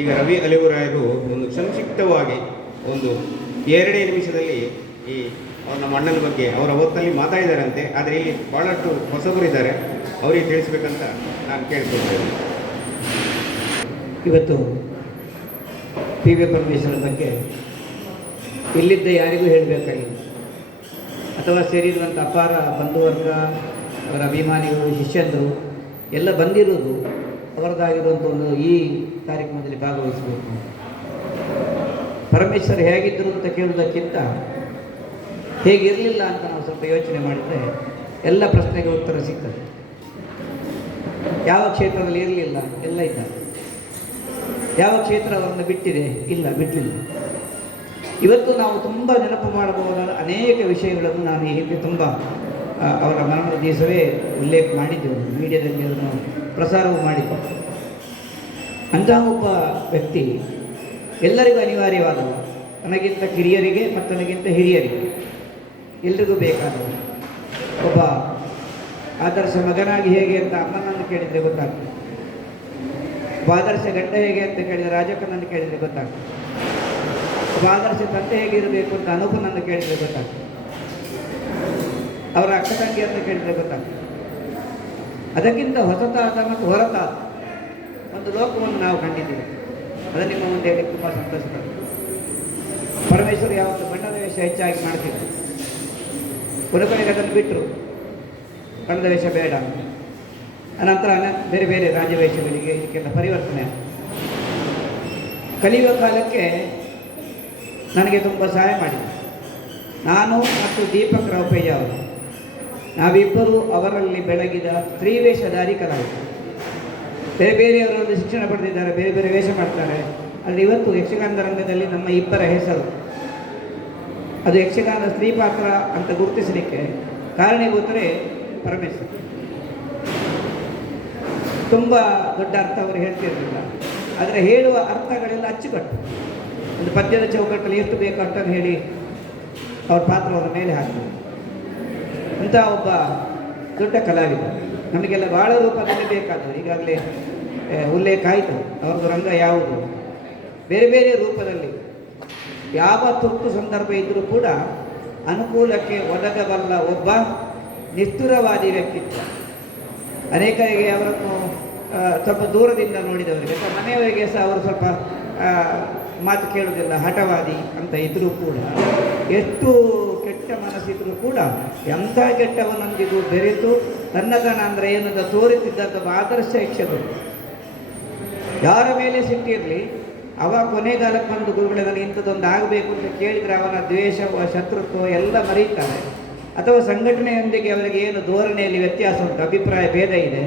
ಈಗ ರವಿ ಅಲಿವರಾಯರು ಒಂದು ಸಂಕ್ಷಿಪ್ತವಾಗಿ ಒಂದು ಎರಡೇ ನಿಮಿಷದಲ್ಲಿ ಈ ನಮ್ಮ ಅಣ್ಣನ ಬಗ್ಗೆ ಅವರ ಹೊತ್ತಲ್ಲಿ ಮಾತಾಡಿದಾರಂತೆ, ಆದರೆ ಇಲ್ಲಿ ಭಾಳಷ್ಟು ಹೊಸಬರು ಇದ್ದಾರೆ. ಅವರಿಗೆ ತಿಳಿಸ್ಬೇಕಂತ ನಾನು ಕೇಳ್ಕೊಳ್ತೇನೆ. ಇವತ್ತು ಪಿ ವಿ ಪರಮೇಶ್ವರ ಬಗ್ಗೆ ಇಲ್ಲಿದ್ದ ಯಾರಿಗೂ ಹೇಳಬೇಕಾಗಿಲ್ಲ. ಅಥವಾ ಸೇರಿರುವಂಥ ಅಪಾರ ಬಂಧುವರ್ಗ, ಅವರ ಅಭಿಮಾನಿಗಳು, ಶಿಷ್ಯಂದರು ಎಲ್ಲ ಬಂದಿರುವುದು ಅವರದ್ದಾಗಿರುವಂಥ ಒಂದು ಈ ಕಾರ್ಯಕ್ರಮದಲ್ಲಿ ಭಾಗವಹಿಸಬೇಕು. ಪರಮೇಶ್ವರ್ ಹೇಗಿದ್ದರು ಅಂತ ಕೇಳುವುದಕ್ಕಿಂತ ಹೇಗಿರಲಿಲ್ಲ ಅಂತ ನಾವು ಸ್ವಲ್ಪ ಯೋಚನೆ ಮಾಡಿದರೆ ಎಲ್ಲ ಪ್ರಶ್ನೆಗೆ ಉತ್ತರ ಸಿಗ್ತದೆ. ಯಾವ ಕ್ಷೇತ್ರದಲ್ಲಿ ಇರಲಿಲ್ಲ? ಎಲ್ಲ ಇದ್ದಾರೆ ಯಾವ ಕ್ಷೇತ್ರ ಅವರನ್ನು ಬಿಟ್ಟಿದೆ? ಇಲ್ಲ ಬಿಟ್ಟಿಲ್ಲ ಇವತ್ತು ನಾವು ತುಂಬ ನೆನಪು ಮಾಡಬಹುದಾದ ಅನೇಕ ವಿಷಯಗಳನ್ನು ನಾನು ಈ ಹಿಂದೆ ತುಂಬ ಅವರ ಮರಣದ ದಿವಸವೇ ಉಲ್ಲೇಖ ಮಾಡಿದ್ದೆವು ಮೀಡಿಯಾದಲ್ಲಿ ಅದನ್ನು ಪ್ರಸಾರವೂ ಮಾಡಿದ್ದ ಅಂತಹ ಒಬ್ಬ ವ್ಯಕ್ತಿ ಎಲ್ಲರಿಗೂ ಅನಿವಾರ್ಯವಾದವ ನನಗಿಂತ ಕಿರಿಯರಿಗೆ ಮತ್ತು ನನಗಿಂತ ಹಿರಿಯರಿಗೆ ಎಲ್ರಿಗೂ ಬೇಕಾದವ ಒಬ್ಬ ಆದರ್ಶ ಮಗನಾಗಿ ಹೇಗೆ ಅಂತ ಅಮ್ಮನನ್ನು ಕೇಳಿದರೆ ಗೊತ್ತಾಗ್ತದೆ. ಒಬ್ಬ ಆದರ್ಶ ಗಂಡ ಹೇಗೆ ಅಂತ ಕೇಳಿದರೆ ರಾಜಕ್ಕನನ್ನು ಕೇಳಿದರೆ ಗೊತ್ತಾಗ್ತದೆ. ಒಬ್ಬ ಆದರ್ಶ ತಂದೆ ಹೇಗಿರಬೇಕು ಅಂತ ಅನೂಪನನ್ನು ಕೇಳಿದರೆ ಗೊತ್ತಾಗ್ತದೆ. ಅವರ ಅಕ್ಕ ತಂಗಿಯನ್ನು ಕೇಳಿದರೆ ಗೊತ್ತಾಗ್ತದೆ. ಅದಕ್ಕಿಂತ ಹೊಸತಾದ ಮತ್ತು ಹೊರತಾದ ಒಂದು ಲೋಕವನ್ನು ನಾವು ಕಂಡಿದ್ದೇವೆ. ಅದನ್ನು ನಿಮ್ಮ ಮುಂದೆ ಹೇಳಿ ತುಂಬ ಸಂತೋಷ. ಪರಮೇಶ್ವರ್ ಯಾವತ್ತು ಬಣ್ಣದ ವೇಷ ಹೆಚ್ಚಾಗಿ ಮಾಡ್ತೀವಿ ಕೊನೆಗೆ ಅದನ್ನು ಬಿಟ್ಟರು ಬಣ್ಣದ ವೇಷ ಬೇಡ. ಅನಂತರ ಅನ- ಬೇರೆ ಬೇರೆ ರಾಜವೇಷಗಳಿಗೆ ಇದಕ್ಕೆಲ್ಲ ಪರಿವರ್ತನೆ. ಕಲಿಯುವ ಕಾಲಕ್ಕೆ ನನಗೆ ತುಂಬ ಸಹಾಯ ಮಾಡಿದೆ ನಾನು ಮತ್ತು ದೀಪಕ್ ರಾವಪಯ್ಯ ಅವರು ನಾವಿಬ್ಬರು ಅವರಲ್ಲಿ ಬೆಳಗಿದ ತ್ರಿವೇಷಧಾರಿ ಕಲಾವಿದರು ಬೇರೆ ಬೇರೆಯವರೊಂದು ಶಿಕ್ಷಣ ಪಡೆದಿದ್ದಾರೆ, ಬೇರೆ ಬೇರೆ ವೇಷ ಮಾಡ್ತಾರೆ. ಆದರೆ ಇವತ್ತು ಯಕ್ಷಗಾನದ ರಂಗದಲ್ಲಿ ನಮ್ಮ ಇಬ್ಬರ ಹೆಸರು. ಅದು ಯಕ್ಷಗಾನ ಸ್ತ್ರೀ ಪಾತ್ರ ಅಂತ ಗುರುತಿಸಲಿಕ್ಕೆ ಕಾರಣೀಭೂತರೇ ಪರಮೇಶ್ವರ್. ತುಂಬ ದೊಡ್ಡ ಅರ್ಥ ಅವರು ಹೇಳ್ತಿರಲಿಲ್ಲ ಆದರೆ ಹೇಳುವ ಅರ್ಥಗಳೆಲ್ಲ ಅಚ್ಚುಕಟ್ಟು. ಒಂದು ಪದ್ಯದ ಚೌಕಟ್ಟಲ್ಲಿ ಎಷ್ಟು ಬೇಕು ಅಂತ ಹೇಳಿ ಅವ್ರ ಪಾತ್ರವನ್ನು ಮೇಲೆ ಹಾಕ್ತಾರೆ. ಅಂಥ ಒಬ್ಬ ದೊಡ್ಡ ಕಲಾವಿದ. ನಮಗೆಲ್ಲ ಭಾಳ ರೂಪದಲ್ಲಿ ಬೇಕಾದರು ಈಗಾಗಲೇ ಉಲ್ಲೇಖ ಆಯಿತು. ಅವ್ರದ್ದು ರಂಗ ಯಾವುದು? ಬೇರೆ ಬೇರೆ ರೂಪದಲ್ಲಿ. ಯಾವ ತುರ್ತು ಸಂದರ್ಭ ಇದ್ದರೂ ಕೂಡ ಅನುಕೂಲಕ್ಕೆ ಒದಗಬಲ್ಲ ಒಬ್ಬ ನಿಷ್ಠುರವಾದಿ ವ್ಯಕ್ತಿತ್ವ. ಅನೇಕರಿಗೆ ಅವರನ್ನು ಸ್ವಲ್ಪ ದೂರದಿಂದ ನೋಡಿದವರಿಗೆ, ಅಥವಾ ಮನೆಯವರಿಗೆ ಸಹ ಅವರು ಸ್ವಲ್ಪ ಮಾತು ಕೇಳುವುದಿಲ್ಲ, ಹಠವಾದಿ ಅಂತ ಇದ್ದರೂ ಕೂಡ. ಎಷ್ಟು ಕೆಟ್ಟ ಮನಸ್ಸಿದ್ರು ಕೂಡ ಎಂಥ ಕೆಟ್ಟವನೊಂದಿಗೂ ಬೆರೆತು ತನ್ನತನ ಅಂದರೆ ಏನಂತ ತೋರುತ್ತಿದ್ದಂಥ ಆದರ್ಶ ಯಕ್ಷಗಳು. ಯಾರ ಮೇಲೆ ಸಿಟ್ಟಿರಲಿ, ಅವ ಕೊನೆಗಾಲಕ್ಕೆ ಬಂದು ಗುರುಗಳೇ ನನಗೆ ಇಂಥದ್ದೊಂದು ಆಗಬೇಕು ಅಂತ ಕೇಳಿದರೆ ಅವನ ದ್ವೇಷ ಶತ್ರುತ್ವ ಎಲ್ಲ ಮರೀತಾರೆ ಅಥವಾ ಸಂಘಟನೆಯೊಂದಿಗೆ ಅವರಿಗೆ ಏನು ಧೋರಣೆಯಲ್ಲಿ ವ್ಯತ್ಯಾಸ ಉಂಟು, ಅಭಿಪ್ರಾಯ ಭೇದ ಇದೆ.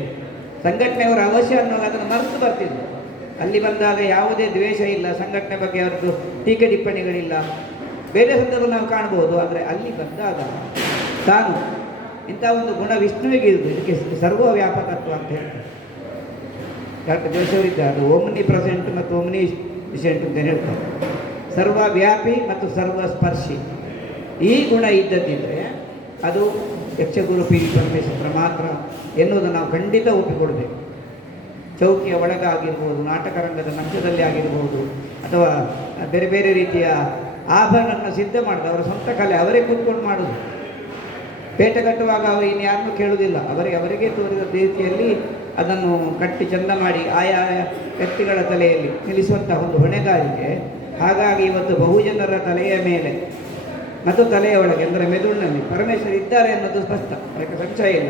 ಸಂಘಟನೆಯವರ ಅವಶ್ಯ ಅನ್ನೋ ಅದನ್ನು ಮರೆತು ಬರ್ತಿದ್ದರು ಅಲ್ಲಿ ಬಂದಾಗ ಯಾವುದೇ ದ್ವೇಷ ಇಲ್ಲ, ಸಂಘಟನೆ ಬಗ್ಗೆ ಅವರದ್ದು ಟೀಕೆ ಟಿಪ್ಪಣಿಗಳಿಲ್ಲ. ಬೇರೆ ಸಂದರ್ಭ ನಾವು ಕಾಣ್ಬೋದು ಆದರೆ ಅಲ್ಲಿ ಬಂದಾಗ ತಾನು ಇಂಥ ಒಂದು ಗುಣ ವಿಷ್ಣುವಿಗೆ ಇರುವುದು. ಇದಕ್ಕೆ ಸರ್ವ ವ್ಯಾಪಕತ್ವ ಅಂತ ಹೇಳ್ತಾರೆ. ಡಾಕ್ಟರ್ ಜೋಶವರಿದ್ದ ಅದು ಓಮ್ನಿ ಪ್ರೆಸೆಂಟ್ ಮತ್ತು ಓಮ್ನಿ ವಿಷೆಂಟ್ ಅಂತ ಹೇಳ್ತಾರೆ. ಸರ್ವ ವ್ಯಾಪಿ ಮತ್ತು ಸರ್ವ ಸ್ಪರ್ಶಿ ಈ ಗುಣ ಇದ್ದದ್ದಿದ್ದರೆ ಅದು ಯಕ್ಷಗುರು ಪಿ ಪರಮೇಶ್ವರ ಮಾತ್ರ ಎನ್ನುವುದನ್ನು ನಾವು ಖಂಡಿತ ಒಪ್ಪಿಕೊಡ್ಬೇಕು. ಚೌಕಿಯ ಒಳಗಾಗಿರ್ಬೋದು, ನಾಟಕ ರಂಗದ ಮಂಚದಲ್ಲಿ ಆಗಿರ್ಬೋದು, ಅಥವಾ ಬೇರೆ ಬೇರೆ ರೀತಿಯ ಆಭರಣವನ್ನು ಸಿದ್ಧ ಮಾಡೋದು. ಅವರ ಸ್ವಂತ ಕಲೆ, ಅವರೇ ಕೂತ್ಕೊಂಡು ಮಾಡೋದು. ಪೇಟೆ ಕಟ್ಟುವಾಗ ಅವರು ಇನ್ಯಾರನ್ನೂ ಕೇಳುವುದಿಲ್ಲ. ಅವರಿಗೆ ಅವರಿಗೆ ತೋರಿದ ರೀತಿಯಲ್ಲಿ ಅದನ್ನು ಕಟ್ಟಿ ಚಂದ ಮಾಡಿ ಆಯಾ ವ್ಯಕ್ತಿಗಳ ತಲೆಯಲ್ಲಿ ನಿಲ್ಲಿಸುವಂತಹ ಒಂದು ಹೊಣೆಗಾರಿಕೆ. ಹಾಗಾಗಿ ಇವತ್ತು ಬಹುಜನರ ತಲೆಯ ಮೇಲೆ ಮತ್ತು ತಲೆಯ ಒಳಗೆ, ಅಂದರೆ ಮೆದುಳಿನಲ್ಲಿ ಪರಮೇಶ್ವರ್ ಇದ್ದಾರೆ ಅನ್ನೋದು ಸ್ಪಷ್ಟ. ಅದಕ್ಕೆ ಸಂಶಯ ಇಲ್ಲ.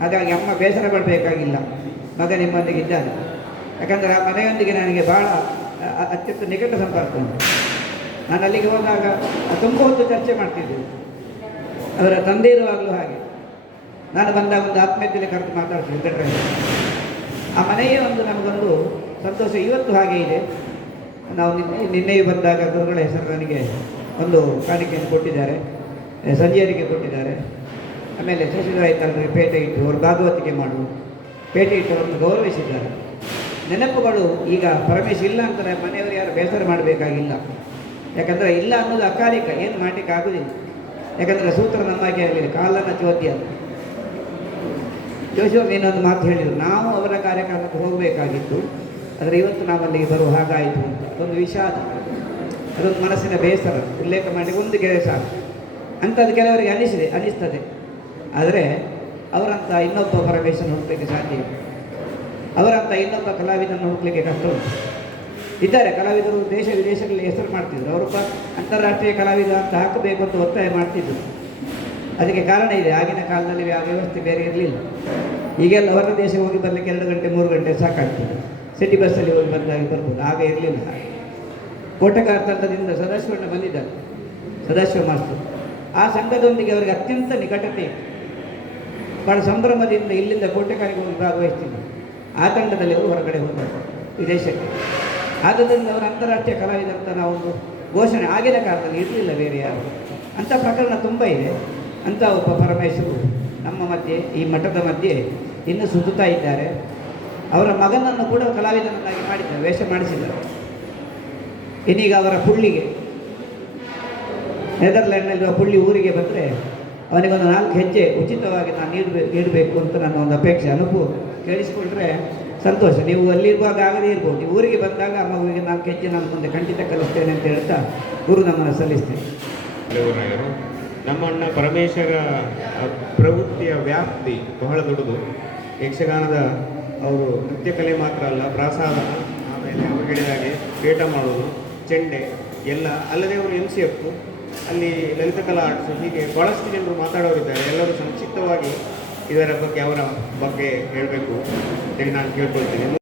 ಹಾಗಾಗಿ ಅಮ್ಮ ಬೇಸರ ಪಡಬೇಕಾಗಿಲ್ಲ. ಮಗ ನಿಮ್ಮೊಂದಿಗೆ ಇದ್ದಾನೆ. ಯಾಕಂದರೆ ಆ ಮನೆಯೊಂದಿಗೆ ನನಗೆ ಭಾಳ ಅತ್ಯಂತ ನಿಕಟ ಸಂಪರ್ಕ ಉಂಟು. ನಾನು ಅಲ್ಲಿಗೆ ಹೋದಾಗ ತುಂಬ ಹೊತ್ತು ಚರ್ಚೆ ಮಾಡ್ತಿದ್ದೆ. ಅವರ ತಂದೆ ಇರುವಾಗಲೂ ಹಾಗೆ. ನಾನು ಬಂದಾಗ ಒಂದು ಆತ್ಮೀಯತೆಯಲ್ಲಿ ಕರೆದು ಮಾತಾಡ್ತಿದ್ದೆ ಆ ಮನೆಯೇ ಒಂದು ನಮಗೊಂದು ಸಂತೋಷ. ಇವತ್ತು ಹಾಗೆ ಇದೆ. ನಾವು ನಿನ್ನೆ, ನಿನ್ನೆಯೂ ಬಂದಾಗ ಗುರುಗಳ ಹೆಸರು ನನಗೆ ಒಂದು ಕಾಣಿಕೆಯನ್ನು ಕೊಟ್ಟಿದ್ದಾರೆ. ಸಂಜೆಯರಿಗೆ ಕೊಟ್ಟಿದ್ದಾರೆ. ಆಮೇಲೆ ಶಶಿಧರಾಯ್ತಲ್ರಿಗೆ ಪೇಟೆ ಇಟ್ಟು ಅವರು ಭಾಗವತಿಕೆ ಮಾಡು ಪೇಟೆ ಇಟ್ಟು ಅವರನ್ನು ಗೌರವಿಸಿದ್ದಾರೆ. ನೆನಪುಗಳು ಈಗ ಪರಮೇಶ್ ಇಲ್ಲ ಅಂತಾರೆ, ಮನೆಯವರು ಯಾರು ಬೇಸರ ಮಾಡಬೇಕಾಗಿಲ್ಲ. ಯಾಕಂದರೆ ಇಲ್ಲ ಅನ್ನೋದು ಅಕಾಲಿಕ, ಏನು ಮಾಡಲಿಕ್ಕೆ ಆಗೋದಿಲ್ಲ. ಯಾಕಂದರೆ ಸೂತ್ರ ನಮ್ಮಾಗೆ ಆಗಲಿಲ್ಲ ಕಾಲನ ಚೋದ್ಯ ಅಂತ. ಜೋಶಿಯವರು ಮಾತು ಹೇಳಿದರು, ನಾವು ಅವರ ಕಾರ್ಯಕ್ರಮಕ್ಕೆ ಹೋಗಬೇಕಾಗಿತ್ತು, ಆದರೆ ಇವತ್ತು ನಾವಲ್ಲಿಗೆ ಬರುವ ಹಾಗಾಯಿತು ಅಂತ. ಒಂದು ವಿಷಾದ, ಅದೊಂದು ಮನಸ್ಸಿನ ಬೇಸರ, ಉಲ್ಲೇಖ ಮಾಡಿ ಒಂದು ಸಾಕು. ಅಂಥದ್ದು ಕೆಲವರಿಗೆ ಅನಿಸಿದೆ, ಅನಿಸ್ತದೆ. ಆದರೆ ಅವರಂಥ ಇನ್ನೊಬ್ಬ ಪರಮೇಶನ ಹುಡುಕಲಿಕ್ಕೆ ಸಾಧ್ಯ ಅವರಂಥ ಇನ್ನೊಬ್ಬ ಕಲಾವಿದನ ಹುಡುಕಲಿಕ್ಕೆ ಕಷ್ಟ ಉಂಟು. ಇದ್ದಾರೆ. ಕಲಾವಿದರು ದೇಶ ವಿದೇಶಗಳಲ್ಲಿ ಹೆಸರು ಮಾಡ್ತಿದ್ರು. ಅವರು ಅಂತಾರಾಷ್ಟ್ರೀಯ ಕಲಾವಿದ ಅಂತ ಹಾಕಬೇಕು ಅಂತ ಒತ್ತಾಯ ಮಾಡ್ತಿದ್ರು. ಅದಕ್ಕೆ ಕಾರಣ ಇದೆ. ಆಗಿನ ಕಾಲದಲ್ಲಿ ಆ ವ್ಯವಸ್ಥೆ ಬೇರೆ ಇರಲಿಲ್ಲ. ಈಗೆಲ್ಲ ಹೊರ ದೇಶ ಹೋಗಿ ಬರಲಿಕ್ಕೆ ಎರಡು ಗಂಟೆ, ಮೂರು ಗಂಟೆ ಸಾಕಾಗ್ತದೆ. ಸಿಟಿ ಬಸ್ಸಲ್ಲಿ ಹೋಗಿ ಬಂದಾಗ ಬರ್ಬೋದು. ಆಗ ಇರಲಿಲ್ಲ ಕೋಟೆಕಾರ ಸದಾಶಿವಣ್ಣ ಬಂದಿದ್ದಾರೆ. ಸದಾಶಿವ ಮಾಸ್ತರು ಆ ಸಂಘದೊಂದಿಗೆ ಅವರಿಗೆ ಅತ್ಯಂತ ನಿಕಟತೆ ಭಾಳ ಸಂಭ್ರಮದಿಂದ ಇಲ್ಲಿಂದ ಕೋಟೆಕಾರಿಗೆ ಹೋಗಿ ಭಾಗವಹಿಸ್ತಿದ್ದರು ಆ ತಂಡದಲ್ಲಿ ಅವರು ಹೊರಗಡೆ ಹೋದರು. ವಿದೇಶಕ್ಕೆ ಆದ್ದರಿಂದ ಅವರು ಅಂತಾರಾಷ್ಟ್ರೀಯ ಕಲಾವಿದ ಅಂತ ಒಂದು ಘೋಷಣೆ ಆಗಿನ ಕಾಲದಲ್ಲಿ ಇರಲಿಲ್ಲ ಬೇರೆ ಯಾರು. ಅಂಥ ಪ್ರಕರಣ ತುಂಬ ಇದೆ. ಅಂಥ ಒಬ್ಬ ಪರಮೇಶ್ವರು ನಮ್ಮ ಮಧ್ಯೆ, ಈ ಮಠದ ಮಧ್ಯೆ ಇನ್ನೂ ಸುತ್ತುತ್ತಾ ಇದ್ದಾರೆ. ಅವರ ಮಗನನ್ನು ಕೂಡ ಕಲಾವಿದನನ್ನಾಗಿ ಮಾಡಿದ್ದಾರೆ, ವೇಷ ಮಾಡಿಸಿದ್ದಾರೆ. ಇನ್ನೀಗ ಅವರ ಪುಳ್ಳಿಗೆ, ನೆದರ್ಲ್ಯಾಂಡ್ನಲ್ಲಿರುವ ಪುಳ್ಳಿ ಊರಿಗೆ ಬಂದರೆ ಅವನಿಗೊಂದು ನಾಲ್ಕು ಹೆಜ್ಜೆ ಉಚಿತವಾಗಿ ನಾನು ನೀಡಬೇಕು ನೀಡಬೇಕು ಅಂತ ನನ್ನ ಒಂದು ಅಪೇಕ್ಷೆ. ಅನುಭವ ಕೇಳಿಸಿಕೊಂಡ್ರೆ ಸಂತೋಷ. ನೀವು ಅಲ್ಲಿರುವಾಗ ಆಗದೇ ಇರ್ಬೋದು. ನೀವು ಊರಿಗೆ ಬಂದಾಗ ಆ ಮಗುವಿಗೆ ನಾಲ್ಕು ಹೆಜ್ಜೆ ನಾನು ಮುಂದೆ ಖಂಡಿತ ಕಲಿಸ್ತೇನೆ ಅಂತ ಹೇಳ್ತಾ ಗುರು ನಮ್ಮನ್ನು ಸಲ್ಲಿಸ್ತೇನೆ. ನಮ್ಮಣ್ಣ ಪರಮೇಶ್ವರ ಪ್ರವೃತ್ತಿಯ ವ್ಯಾಪ್ತಿ ಬಹಳ ದೊಡ್ಡದು. ಯಕ್ಷಗಾನದ ಅವರು ನೃತ್ಯ ಕಲೆ ಮಾತ್ರ ಅಲ್ಲ ಪ್ರಾಸಾದನ ಆಮೇಲೆ ಅವರು ಹೇಳಿದ ಹಾಗೆ ಪೇಟ ಮಾಡೋದು, ಚೆಂಡೆ ಎಲ್ಲ ಅಲ್ಲದೆ ಅವರು ಎಂ ಸಿ ಎಫ್ ಅಲ್ಲಿ ಲಲಿತ ಕಲಾ ಆರ್ಟ್ಸು ಹೀಗೆ ಭಾಳಷ್ಟು ಜನರು ಮಾತಾಡೋರಿದ್ದಾರೆ. ಎಲ್ಲರೂ ಸಂಕ್ಷಿಪ್ತವಾಗಿ ಇದರ ಬಗ್ಗೆ ಅವರ ಬಗ್ಗೆ ಹೇಳಬೇಕು. ಅಂತೇಳಿ ನಾನು ಕೇಳ್ಕೊಳ್ತೀನಿ.